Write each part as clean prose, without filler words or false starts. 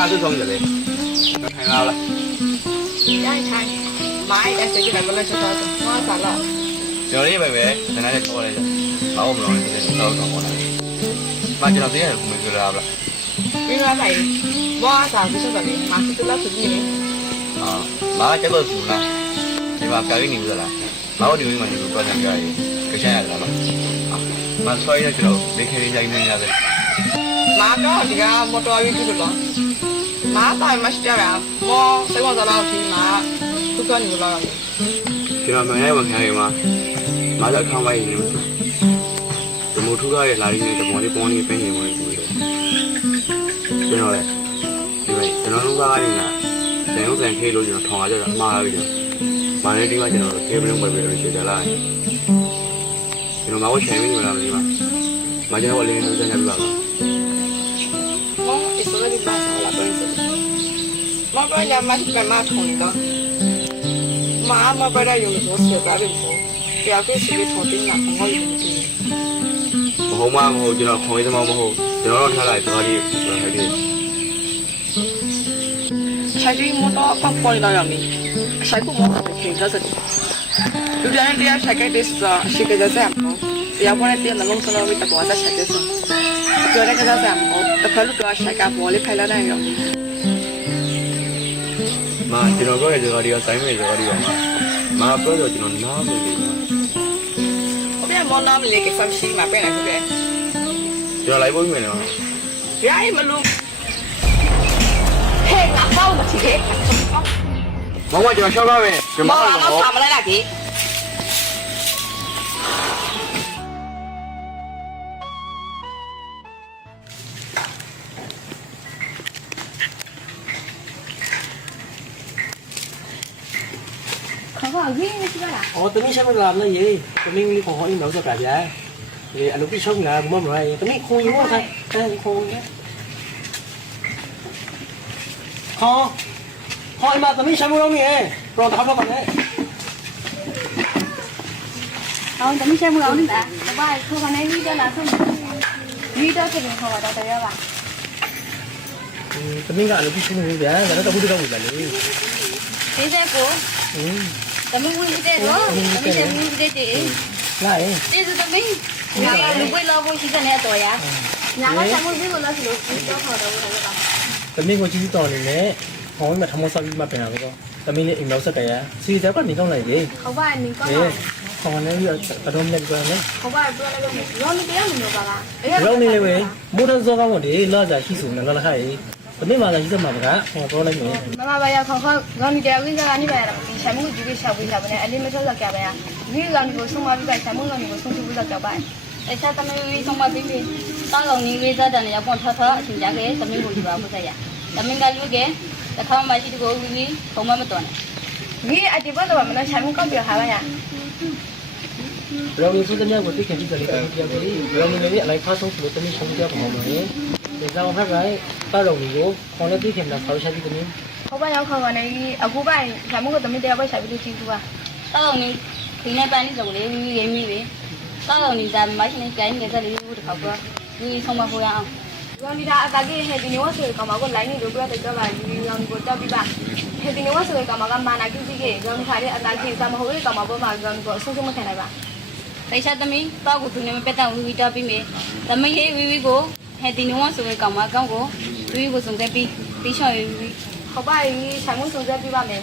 妈是装着嘞，看到了。让你看，妈一点谁给他过来吃饭去？我咋了？有哩妹妹，在那里过来着，把我们弄的现在都装过来。妈今天这没给了不？你说谁？我咋不晓得哩？妈是做了自己。啊，妈这个苦呢，你妈该给你不了，妈我留你们就不管那个，给钱来了嘛。啊，妈所以就没开人家一年的。妈搞这个没多余就是了。妈打没时间啊，我生活在老皮妈不管你了。今天没问看嘛，妈在看外一点子，就没出个来的，就帮你分析我的故事。真的嘞，因为真的弄啥的呢？真有真可以录就通话就是妈那个，妈那地方真的基本上没别人学的啦。因为妈我前面就那个地方，妈今天我领导在那边了。我一说就马上了，不是。我把人家买去干嘛同一个？妈妈把它用的多是白的多，不要给自己头顶了，我用的。唔好嘛，唔好，就那空一点嘛，唔好，就那天来做下啲，做下啲。才对我到把玻璃到上面，才够我平着的。有点点才给的是是给这样子，要不然点那弄出来会得多在才给上。做那个这样子，แต่พอลูกตัวใช้กับ玻璃拍了那样。妈，就那个做下啲，洗面做下啲嘛。妈，不要就那拿回嚟嘛。我边冇拿嚟给上去嘛，边来这边。就那来不远了嘛。别么路。嘿，拿包嘛，去给。我就小高呗，就冇马上我查不来那个。tụi mình xem làm là gì? Tụi mình còn hỏi nấu cho cả nhà. Thì anh lúc đi xong là cũng mong rồi, tụi mình không yếu thôi, không nhé. Hỏi mà tụi mình xem đâu nhỉ? Rồi tao còn đấy. tụi mình xem đâu đã. Bài không còn này đi cho là xong. Đi cho thì mình không ở đâu tới đâu à? Tụi mình gặp lúc đi xong rồi bé, là nó đâu có đi đâu cả đấy. Thế xe của. Tụi mình vui thế đó, tụi mình xem vui thế chị. Lại. Thế rồi tụi mình. Lúc bây giờ vui chỉ cần này tuổi à? Nhà nó xem vui vui là chỉ lúc cho họ đâu đâu. Tụi mình có chỉ tỏ này nè, hỏi mà không có sao mà phải nào cái đó. Tụi mình lại nấu sao cái á? Suy theo các mình không này đi. Không phải mình có rồi. Còn nếu như tao không nhận qua đấy. Không phải bữa nay mình lo mình biết mình được bà. Lâu này vậy, mua thằng do con một đi lo giải khi xuống là lo hay. Tụi mình mà là chỉ mà cả, không có lấy nữa. Mà bây giờ không lo mình đeo cái ra như vậy là mình xem một cái sao bây giờ này anh đi mới cho ra cả vậy à? Vì lo mình sống mà bây giờ xem một lo mình sống thì bây giờ cả vậy. Tại sao tao mới xong mà tính đi? Tao lòng đi bây giờ đàn này bọn thơ thơ xin giá cái tao mới ngồi vào bây giờ ya. Tao mới gặp cái, tao không mà chỉ có vì không mà tuần. Vì anh chỉ bắt đầu mình nói xem một cái việc hả vậy à? Rồi mình sẽ nhớ một tí cái gì đấy, rồi mình lấy lại phát xong rồi tụi mình sống theo của mình. Để sao phát cái, tao đầu mình còn lấy tí tiền là sáu trăm tụi mình. Không phải không phải này, ở khu bay xem một cái tụi mình đeo cái sao bị chi qua. Tao lòng đi, thì nay bạn đi rồi lấy như cái mi vậy. Tao lòng đi làm mấy cái người ta lấy mua được học cơ, như xong mà vui à? Rồi đi ra cái cái thì nếu mà sửa cả mà còn lấy nhiều bữa thì cho bạn đi làm của cho đi bạn. Thì nếu mà sửa cả mà làm bạn này cái gì cái rồi phải đi ăn cái sao mà hối cả mà bữa mà gần của xuống mà thế này bạn. Tại sao tao mới tao của tụi mình biết tao vui cho bị mẹ, tao mới thấy vui cô, hay thì nếu mà sửa cả mà con cô, vui cô xuống cái bị soi. Không phải sáng muốn xuống cái đi bạn này.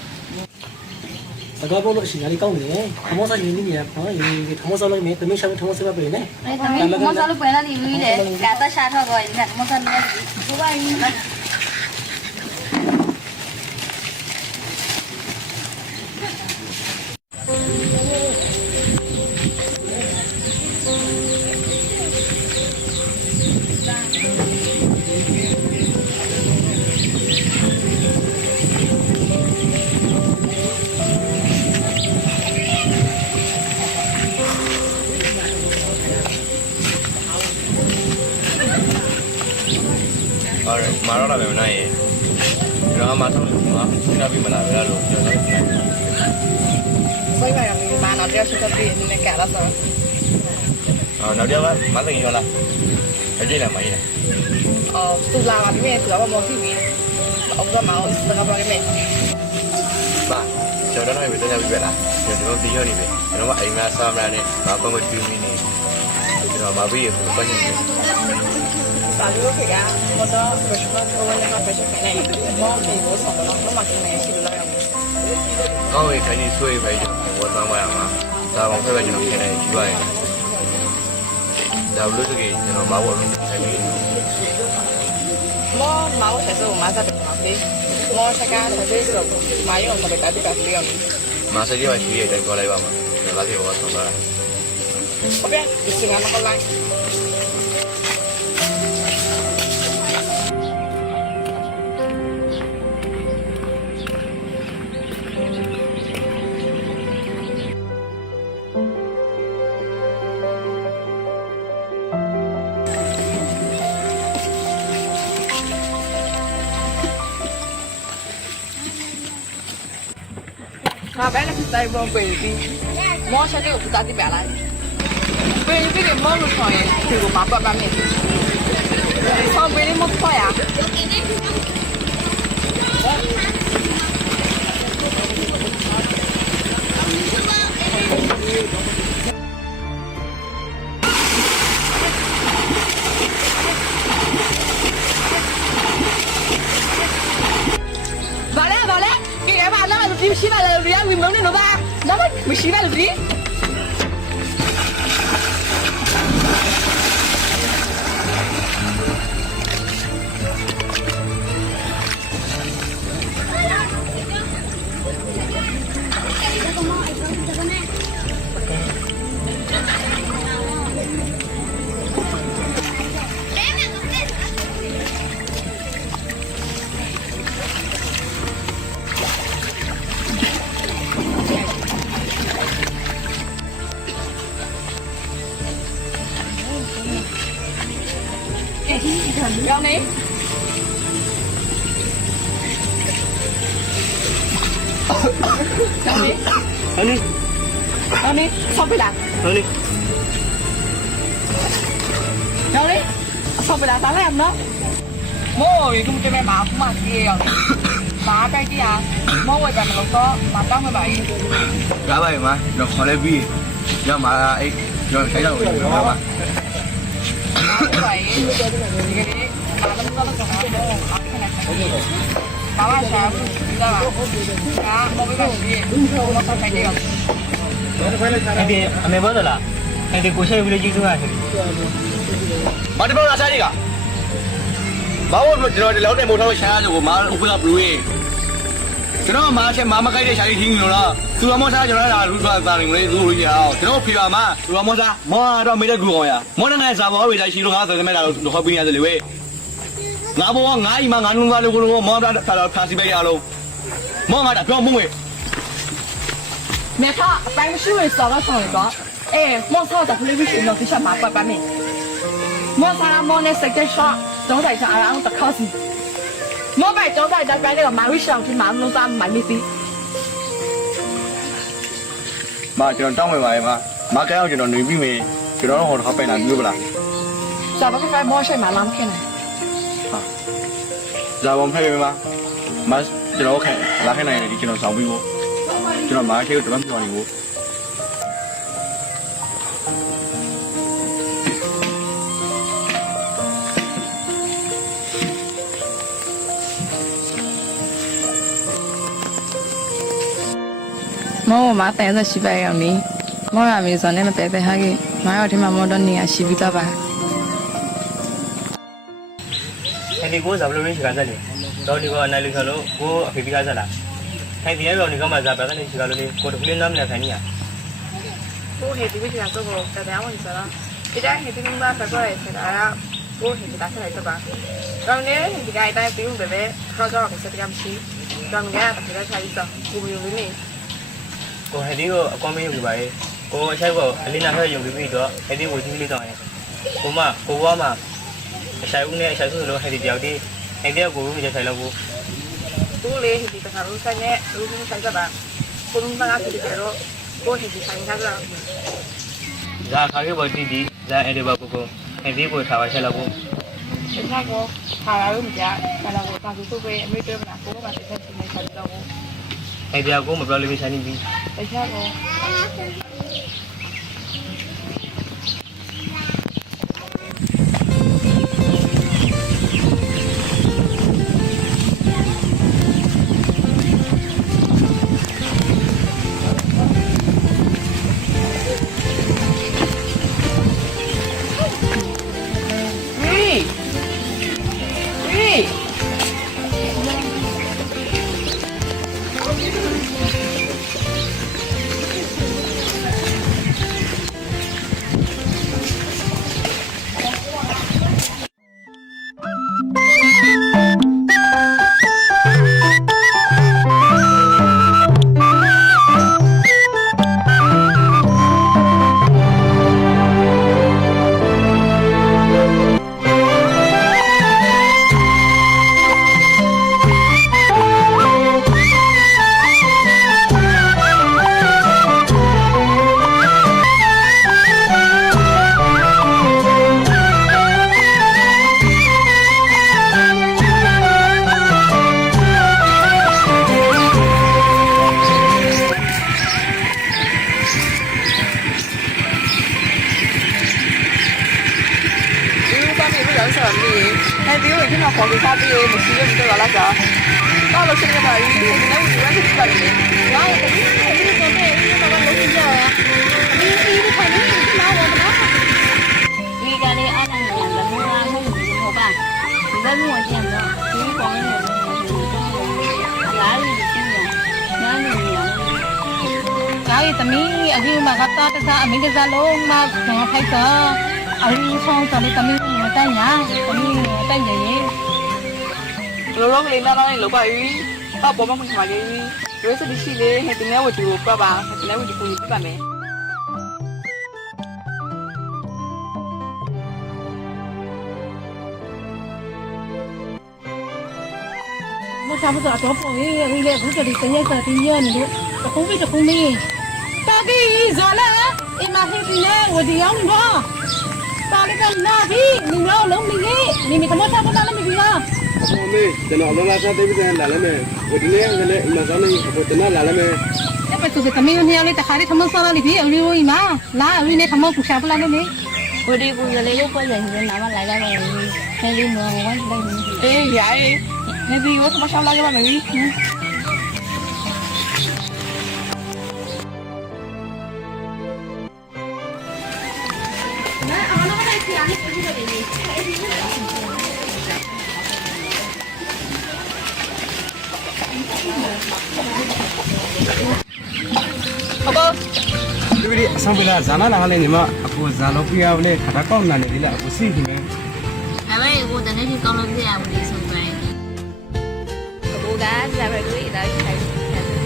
Tao có bộ đội xin đi câu này, không có sao gì nhỉ? Không có sao lấy mấy, tụi mình xem không có sao về này. Tao không sao lúc bé là đi vui đấy, cả ta xa thôi rồi, nè không sao nữa. Không phải. Mà đó là về này, rồi mà xong nó nó bị mà làm ra luôn cho nó.所以话人妈拿掉去个别人改了噻。Nó đeo á, má từng vô là, cái gì là mấy này? 哦，都拉嘛，里面主要我冇去边。တော့မအောင်စကားပြောခဲ့မယ် ပါကျွန်တော်တို့လည်းပြန်ကြပြီပဲလားကျွန်တော်ပြီးရနေပြီကျွန်တော်ကအိမ်မှာစားမရနဲ့ဘာကွန်မတီးမင်းနေကျွန်တော်မပြီးရဘူးပတ်နေတယ် စာလို့ခေကမတော့ professional ဟိုလည်းက professional နဲ့မောင်ကိုဆောင်းတော့မမကင်းနေရှိလို့ရအောင် ကောင်းရင်ခိုင်းနေဆွေးပဲကျွန်တော်ဘောသွားမှရမှာဒါပေါင်းဖက်ပဲကျွန်တော်ခင်းနေယူရတယ်ဒါဘလို့တကယ်ကျွန်တော်မဘောလို့ခိုင်းနေ မောင်မောင်ဆက်ဆိုမစားတယ်မောင်လေးမောင်စကားဆက်ဆိုမာယောမပဲတာတိကလေးအောင် မာစကြီးမရှိရတဲ့ကြော်လိုက်ပါမှာဒါလည်းဘောဆောင်ပါ โอเคဒီစင်ကမကလိုက် มาแบบนี้ใส่บอลไปดิมอใช้ก็ตัดที่แบบอะไรไปดิมอลูกชายถือมาแบบนี้ชอบไปดิมอพ่ออ่ะဒီရှိပါလားလူရဝင်မနေတော့ပါဒါမှမရှိပါလို့ဒီရောင်းနေရောင်းနေရောင်းနေဆောက်ပြလားရောင်းနေရောင်းနေဆောက်ပြလားတားလိုက်မနော်မိုးရီကမတဲမှာမကြီးရောင်းမားတိုက်ကြည့်ရမောဝဲကမလို့တော့မတောင်းမပါဘူး ရပါပြီမကျွန်တော်ခေါ်လိုက်ပြီးရမှာအဲ့ကျွန်တော်ထိုင်တော့ဝင်ပါပါ phải cái này mà nó có cái này mà ba sao ra mà à một cái gì nó không phải điều အဲ့ဒီအမေဘောလားအဲ့ဒီကိုရှိပြီးကြည့်သွားတယ် မတဘောလာစားဒီကဘာလို့ကျွန်တော်ဒီလောက်နဲ့မို့ထားလို့ရှာရလို့မာဥပ္ပကဘလူးရေးကျွန်တော်မားချက်မာမကိုက်တဲ့ရှာကြီးထင်းလို့လားသူတော်မောစားကျွန်တော်လာလူသွားသားနေမလို့သူ့လိုရအောင်ကျွန်တော်ဖေပါမသူတော်မောစားမောတော့မေးတဲ့ကူအောင်ရမောနဲ့ငါစားဘောဝေးတိုင်းရှိလို့ငါဆိုတဲ့မဲ့လာလို့ဟောပြီးရတယ်လေဝေးငါဘောကငါ့အိမ်မှာငါလုံးသားလို့ကိုလို့မောတာတော့ဖာစီပဲရအောင်မောငါတာပြောမုံဝေး 没他白不是为啥个上一个哎莫操的不是为什么是什么爸爸们莫啥莫那谁在说总在上然后的考试莫摆总在在那个马尾上去马路上买米粉 မကျွန်တော်တောင်းဝင်ပါရဲ့မကဲအောင်ကျွန်တော်နေပြီမေကျွန်တော်တော့ဟောတော့ပိုင်လာမျိုးပလား 咋不该莫谁马浪片呢 ဇာဝန်ဖက်ပြီမကျွန်တော်ခိုင်လာခိုင်နိုင်တယ်ဒီကျွန်တော်ဆောင်ပြီးဖို့ကျွန်တော်မားခေကိုတပတ်ပြောနေဖို့ မောမတဲရရှိပါရောင်နီမောရမေဇွန်နဲ့မပဲတဲ့ဟာကြီးမရောဒီမှာမောတော့နေရရှိပြီးတော့ပါ အဲ့ဒီကိုဇာဘလို့ရင်းချင်ကြတယ်တော့ဒီကအနိုင်လို့ဆိုလို့ကိုအဖေပြီးသားစားလားထိုင်ပြရတော့ဒီကမှဇာပဲတဲ့ချင်ကြလို့လေကိုတခုလေးနားမလဲခိုင်းနေရ ကိုဟေဒီဝိချာဆိုတော့တရားဝင်စားတော့ဒီတိုင်းဟေဒီကမှပဲဆိုရဲဆိုတာကိုဟေဒီတာဆက်လိုက်တော့ပါတော့နေဒီတိုင်းတိုင်းပြုံးပဲပဲခေါ်တော့ကစတဲ့မရှိတော့ငါကတည်းကခြားပြီးတော့ကိုမျိုးလေးနေ ကိုဟဲ့ဒီကိုအကွန်မင်းယူပါရဲ့ကိုအချိုက်ကိုအလင်းနာဖက်ယူပြီးတော့ဟဲ့ဒီကိုကြီးလေးတောင်းရဲ့ကိုမကိုဘွားမှာအချိုက်ဦးနဲ့အချိုက်ဆိုလို့ဟဲ့ဒီတယောက်တည်းဟဲ့ဒီကိုဘူးကြိုက်လို့ဘူး သူ့လေးဒီတခါလို့ဆိုင်နဲ့လူကြီးဆိုင်ကြပါကိုလုံးသားကဒီကတော့ကိုဟေဒီဆိုင်ကြတော့ ဇာခါခေပေါ်တီတီဇာအဲ့ဒီဘကိုဟဲ့ဒီကိုထားပါချက်လို့ဘူး等下我他来我们家，看到我当时做杯没对不啦，我把这些钱才知道我。 အဲ့တရားကိုမပြောလို့ဆိုင်နေပြီ 等下我。 还比我听到黄皮花比我们吃的不对吧？那啥，到了现在吧，你那我喜欢吃吧你。然后等于说对，因为那个楼梯叫呀，你看你去拿我不拿？你家里安那样的，我我好办，你在跟我讲的，你光那个哪里的经验，哪里的。哪里的米，而且嘛，他打的啥，米的啥龙嘛，我拍个，而且从这里的米我带呀，的米我带爷爷。 lâu lâu lên đó lâu bà ấy tao bố mong hỏi cái rồi sẽ đi xí lên hay tính nào thì bà bà hay tính nào thì phụ nữ bà mẹ nó sao bây giờ cho phụ ấy đi lên cũng cho đi tới nhà giờ thì nhiên nữa không biết được không đi tao đi giờ là em mà thấy thì nè rồi thì ông đó tao đi cần na đi mình đâu lớn mình không có sao có mình đi ra အမေကျွန်တော်လောလာစားသေးပြီးလာလဲမယ်ဟိုဒီနေ့ကလည်းအမစားနေဟိုတနလာလဲမယ် အဲ့ပဲဆိုတဲ့မင်းတို့နေရာလေးတခါလေးထမဆောလာလေးဒီအရီဝီမှာလာအရီနဲ့ထမကူရှာပလာနေလေ 我这姑娘嘞，又过人家哪嘛来了嘞？还有么？我来你。 ê dạ ê nên đi có mà sao la cho bà mẹ đi ဒီလိုအဆောင်ပြလာဇာနာလာလည်းညီမအခုဇာလောပြရလဲခတာကောင်းနာနေဒီလားအခုစီးနေတယ် 哎喂，我等下去高楼街啊，我得送过来。我家在外头一道开。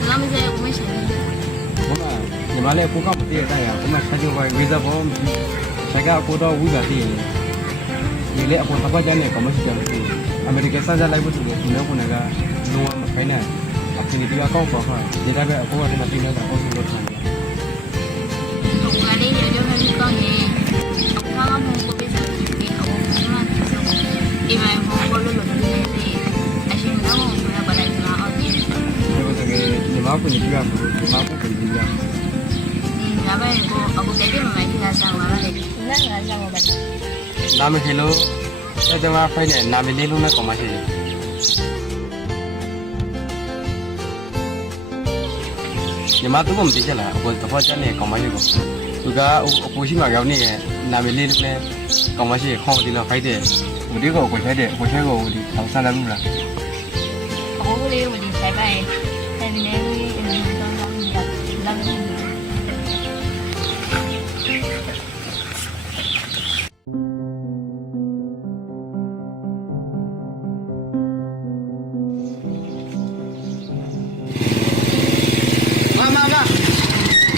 我们在我们县里。 ဘုမညီမလည်းကိုကမတည့်တဲ့ရဘုမဆက်ကြပါဝေဇဘောဆက်ကတော့တော့ဝူတာတည်ဒီလေအပေါ်တစ်ပတ်ကျနေကမရှိကြဘူးအမေရိကန်စားကြလိုက်ဖို့ဆိုလို့ဒီနောက်ကနေကလုံးဝမခိုင်းနဲ့အခုဒီကကောက်ပါခါဒီတော့အပေါ်ကနေတင်နေတာအပေါ်လို့ထားတယ် 我家里有很多高年，我刚刚从国北上去的，我们那地方，因为我路路的，而且那我们要把那地方熬点。 ဒီလိုဆိုရင်ညီမကိုညီပြရမှာညီမကိုပြင်ပြရ 要不然我给你们买其他香瓜了嘞。那个香瓜吧。 နာမည်ဟီလိုအဲ့ဒါမှဖိုင်နဲ့နာမည်လေးလုံးနဲ့ကောင်းမရှိညီမတို့ကမသိချင်လားအခုတော့ကျန်နေကောင်းမရှိဘူးသူကအပူရှိမှရောက်နေနာမည်လေးလုံးနဲ့ကောင်းမရှိခေါင်းဒီလောက်ဖိုက်တဲ့ဒီကောကိုထဲတဲ့ကိုထဲကိုဒီထောင်ဆန်းလာလို့လား 我嘞，我的菜摆，在里面那个。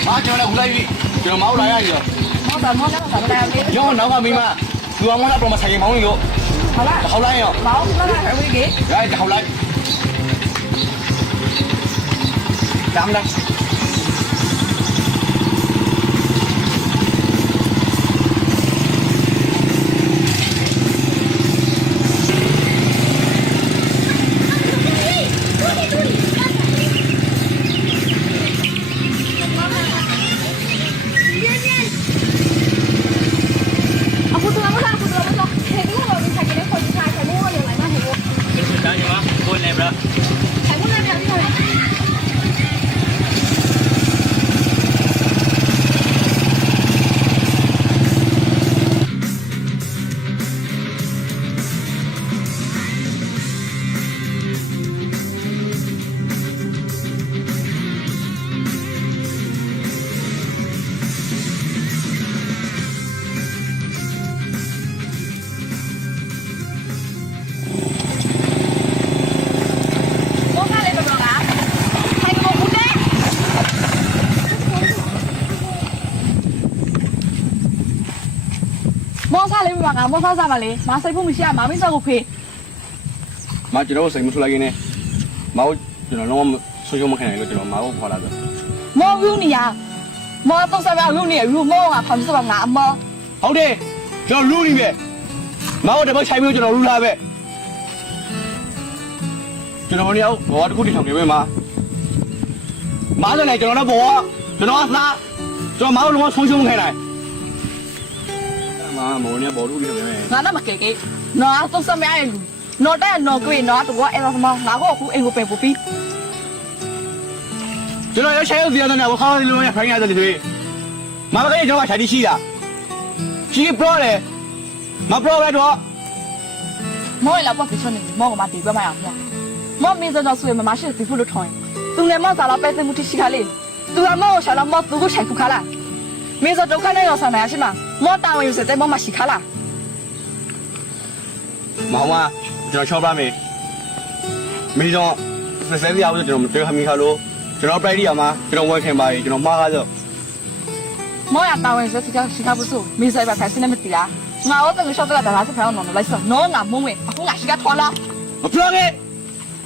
啊，叫来胡来鱼，叫毛来呀鱼。mau tao mau làm sao làm đi 有哪个咪嘛？如果我那不嘛菜叶毛有， 好啦 好来哟， máu nó là phải cái 来好来。咱们来。မှာငါမောစားစားပါလေမစိတ်ဖို့မရှိရမမင်းစောက်ကိုဖေ မကျွန်တော်စိတ်မဆူလိုက်နေမဟုတ်ကျွန်တော်လုံးဝဆုံးရှုံးမခံနိုင်လို့ကျွန်တော်မဟုတ်ခေါ်လာတော့ မောဝူနီယာမောတော့စားပါဝူနီယာရူမောကဖမ်းစပါငါအမော ဟုတ်တယ်ကျွန်တော်လူနေပဲမဟုတ်တပတ်ချိုင်မျိုးကျွန်တော်လူလာပဲကျွန်တော်တို့ဘောတစ်ခုတည်ထောင်နေပဲမှာမားတယ်လေကျွန်တော်တို့ဘောကျွန်တော်အစားကျွန်တော်မဟုတ်လုံးဝဆုံးရှုံးမခံနိုင်မာမောနေဘောလူတည်ထောင်နေပဲ ငါတော့မကဲကဲနော်တော့စားမရလူနော်တဲ့နော်ကွေးနော်တော့အဲ့တော့မောငါကိုအခုအိမ်ကိုပင်ပူပြီး ကျွန်တော်ရရှိရတဲ့နေရာကိုခေါင်းလေးလုံးရဖိုင်းရတယ်တွေမမကလေးကျွန်တော်ကခြာတီရှိတာရှိပရောလေမပရောပဲတော့ မောရလာပေါ့ပြချနေမောကမတီးပြမရအောင်မောမင်းစောတော့ဆွေမမရှိစီဖို့လို့ထောင်းသူလည်းမောစားလာပဲသိမှုတိရှိခါလေသူကမောရှာလာမောသူကိုဆိုင်ဖူခါလားမင်းစောတော့ခနဲ့ရောဆောင်နေရရှိမှာမောတာဝန်ယူစတဲ့မောမရှိခါလား မောင်မကျွန်တော်ချောပါမယ်မင်းတော့ဆက်ဆက်ရအောင်ကျွန်တော်မတွေ့ခမီခါလို့ကျွန်တော် practice ရမှာကျွန်တော်ဝယ်ခင်ပါကျွန်တော်မှားကားဆို မောရတာဝန်ယူစတဲ့ရှိခါဘူးဆိုမင်းစောပဲဖိုင်စနေမတီလားငါတော့ငါရှော့တော့တာလားစဖောင်းနော်လိုက်စနော်ငါမုံဝင်အခုငါရှိကထော်လား မပြောနဲ့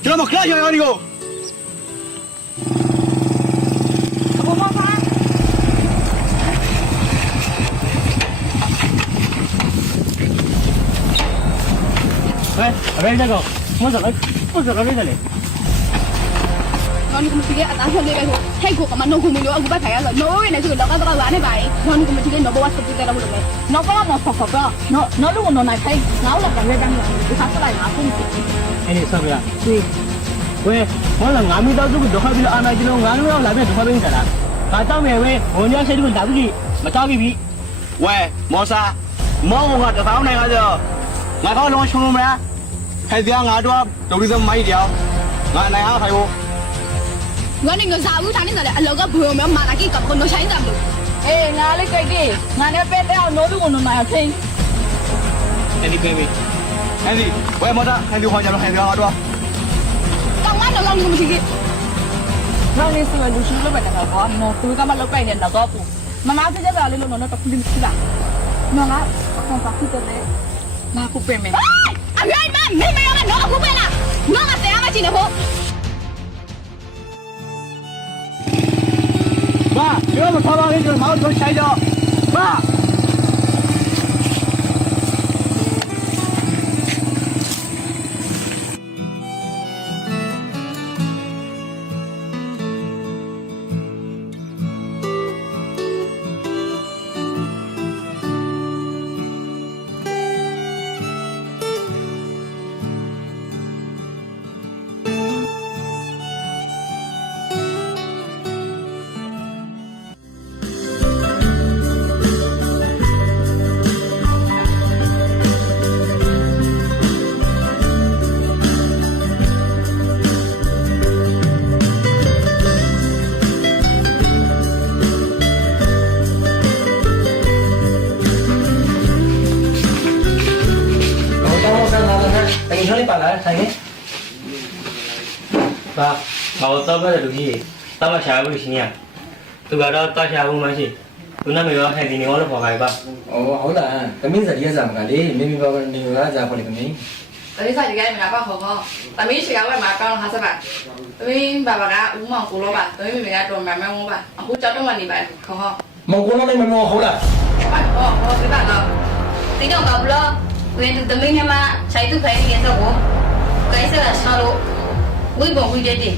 ကျွန်တော်မခရရော်ဒီကို အခုမောစား ဟဲ့ရဲကြကောမစလိုက်မစလိုက်လေ နော်ဒီကမတီးကအသားဆုံးလေးပဲဆိုဟိတ်ကိုကမနှုတ်ခုမလို့အခုပဲခိုင်ရဆိုနိုးရနေဆိုတော့ကတော့လာနေပါရင်နော်ဒီကမတီးကတော့ဘောစပစ်တယ်လို့လည်း နော်ကတော့နော်ဖော်ဖော်တော့နော်လူကနော်နိုင်ခိုင်းငါ့လောက်ပဲတန်းလို့ဒီခါစလိုက်ငါဖုန်းကြည့် အဲ့ဒီဆောက်ရ ဒီ ဝဲမောလာငါမိတော့သူကဒုက္ခပြီးအာနာကျွန်တော်ငါတို့တော့လာပြီးဒုက္ခပြီးကြတာငါတောင်းမယ်ဝဲဝန်ရရှိတဲ့ကဒါဘူးကြီးမတောင်းပြီ ဝဲမောစာမောကတပေါင်းနိုင်ကားဆိုငါတော့လုံးချုံလုံးမလားခိုင်စရာငါတော့ဒုတိယမိုက်တောင်ငါနိုင်အားခိုင်ဖို့ ငါနေငါစားဘူးထားနေတယ်အလောကဘုံမမာလာကိကပ်ကိုနော်ဆိုင်တယ်လို့ အေးငါလေးကြိုက်တယ်ငါလည်းပဲတဲ့အောင်နော်လူကနော်နိုင်အောင်သိ အဲ့ဒီပေးပြီ အဲ့ဒီဝဲမောတာခိုင်ဒီခေါ်ကြတော့ခိုင်စရာတော့ ကောင်းကတော့လုံးဒီကမတီးက ငါလေးစမလူရှိလို့ပဲတကတော့နော်သူကမှလောက်ကိုက်နေတော့ဘူးမမပြကြတာလေးလို့နော်တော့ခုလေးမရှိတာနော်ငါအကောင်ကဖြစ်တယ်ငါခုပြင်မယ် အမေမမေမရမနော်အခုပဲလားနော်ကတရားမကြည့်နေဖို့ 爸，给我们淘宝给就是毛头拆掉，爸。ပါလားဆိုင်နေပါဘာတော့ပဲလူကြီးတမရှာဘူးရှင်ရသူကတော့တရှာဘူးမရှိသူနာမည်ရောဟဲ့ဒီနေရောလို့ခေါ်ပါပါ 哦，好啦，咁面就嘢就唔係你，你爸爸你話就過嚟咁樣。တတိဆိုင်ကြိုင်မလားပါခေါ်ခေါ်တမီးရှိကဝဲမှာကောင်းဟာစပါတမီးဘာဘာကဦးမောင်ကိုလောပါတမီးမိကတော့မမဲဝပါအခုကြောက်တော့မနေပါခေါ်ခေါ် 冇講啦，你咪冇好啦。 ပါခေါ်ခေါ်ဒီပါတော့ ဒီတော့ကဘလို့ဝင်းတမင်းမှာခြိုက်သူခိုင်းနေတော့ကိုကိုင်းစလာဆောလို့ဝိဘဝိတဲ့တဲ့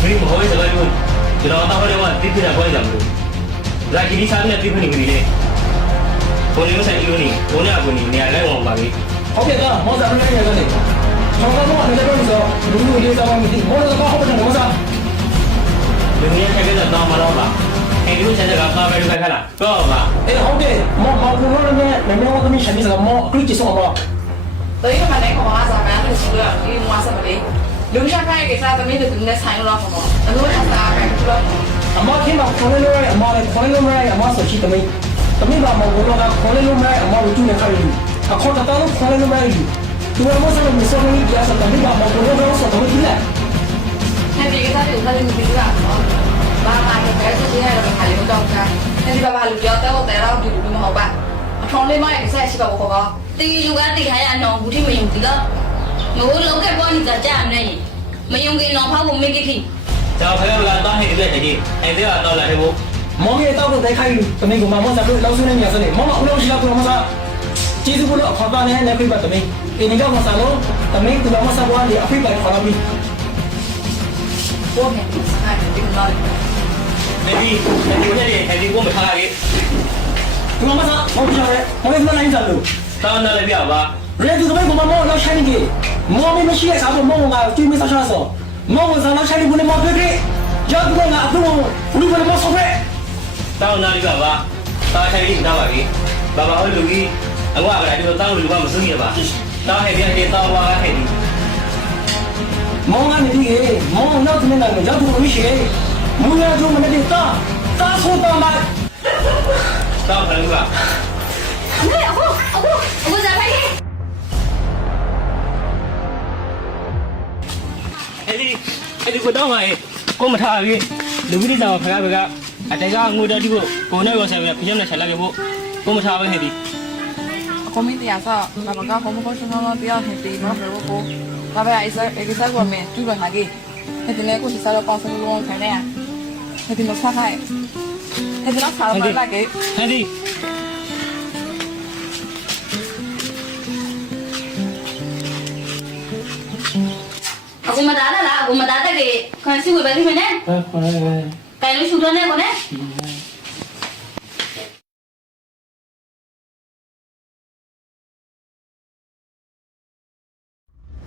ဘယ်မှာဟောရစကားလို့ကျွန်တော်တော့ဟောတယ်ကတိတိကျပြောကြမှာလို့ဇာကီဒီစားနဲ့ပြည့်နေပြီလေဘုံလေးဆိုင်လို့နေဘုံရကိုနေရာလိုက်အောင်ပါပြီ 好嘅啦，我就咁樣嘢嚟。從頭到尾你都講咗，如果你就話唔知，我就講好嘅我就。 လူကြီးခိုင်ကတော့မတော့ပါအဲ့ဒီစတဲ့ကပါပဲခိုင်ခလားတော့ပါ 誒好嘅，我講咗咧，你咩我都未想呢就我佢接送我。 တတိကမနိုင်ခေါ်ဟာစပါလို့ရှိတော့ဒီမွားစပါလေလူရှာခိုင်းကိစ္စသမီးတို့နဲ့ဆိုင်လို့ခေါ်တော့အလို့အစားပဲလို့ အမခင်ဗျခေါ်လို့ရအမလည်းခေါ်လို့မရအမဆိုချစ်တယ်။တမီးကမဟုတ်တော့ခေါ်လို့မရအမတို့တူနေခိုင်းလို့အခုတော့တော့ခေါ်လို့မရဘူး။သူကမဆိုလို့မဆိုလို့ဒီအစားတမီးကမဟုတ်တော့ဆိုတော့ဒီလေ အဲဒီကိစ္စတွေဥစားလို့ပြီးတာဘာမှလည်းပဲသူရရတော့ခါလေးတော့ကအဲဒီဘာဘာလူပြောတော့တဲ့တော့ဒီလိုမဟုတ်ပါ ထောင်လေးမရဲ့ဆက်ရှိတော့ခေါ်ပါ တီလူကတီထားရအောင်ဘူးတိမယုံဒီကနိုးလောက်ကပေါ်နေကြကြနေမယုံကိနော်ဖောက်ကိုမေးကိခိ ကျွန်တော်ဖခင်ကတောင်းဟိတ်တဲ့ကြီးဟိတ်ကတော့လာတယ်ဘို့ မောင်ရဲ့တောက်ကိုတိုက်ခိုက်လို့တမင်ကမမောစားလို့လောက်ဆွနေနေစနေမောင်ကဦးလုံးရှိလာကိုမစားကျေးဇူးကိုခေါ်ပါနဲ့နေပြပါတမင်အင်းကမစားလို့တမင်ကမစားဘွားလေအဖိပိုင်ခေါ်လာပြီ ဘောနဲ့ဆိုင်တယ်ဒီမှာ နေပြီးဒီနေ့ဟိတ်ကိုမထားရကြီး ဒီမစားမောင်ပြရတယ်မောင်လည်းမနိုင်ကြလို့ တောင်းလည်းပြပါ ရဲသူတမင်ကမမောလောက်ဆိုင်နေမောင်မရှိတဲ့စားဖို့မောင်ကကျွေးမစားချဆောမောင်ကစားလောက်ဆိုင်နေဘူးလေမောင်ပြပြရောက်တော့ငါအခုဘူးဘယ်လိုမဆောဖဲ တောင်းလည်းပြပါတားခိုင်ကြီးတောင်းပါကြီးဘာဘာဟိုလူကြီးအကွာကလည်းဒီလိုတောင်းလူကမစွန့်ရပါတောင်းဟိတ်ပြတောင်းပါဟိတ် မောင်ကနေဒီကေမောင်နောက်တမင်ကရောက်တော့မရှိမူရတော့မနေတာဆိုတာမ တောင်းဖန်က မေအခုဇာဖိုင် အဲ့ဒီကိုတောင်းပါရဲ့ကိုမထားဘူးလူကြီးတောင်းဖခင်ကအတကငိုတက်ဒီကိုနဲ့ရောဆရာပြပြနဲ့ဆက်လာခဲ့ဖို့ကိုမထားပဲဟဲ့ဒီ အကွန်မင်းတရားဆိုဘာမကဟိုမကောရှင်းတော့တရားဟန်တီနော်ဘယ်လိုကိုဘာပဲအိုက်ဆက်အေကစားကောမင်းသူ့ဘာဟာကြီးဒီနေ့ကိုစားတော့ပေါင်းစလုံးထိုင်နေရဒီမှာစားခိုင်းဒီတော့စားတော့လာကေ ဟဲ့ဒီ အခုမသားလားအခုမသားတဲ့ကေခွန်စီဝယ်ပဲဒီမနဲ့ ဟဲ့ဟဲ့ တိုင်လို့ရှူတော့နေကောနဲ့ ဟ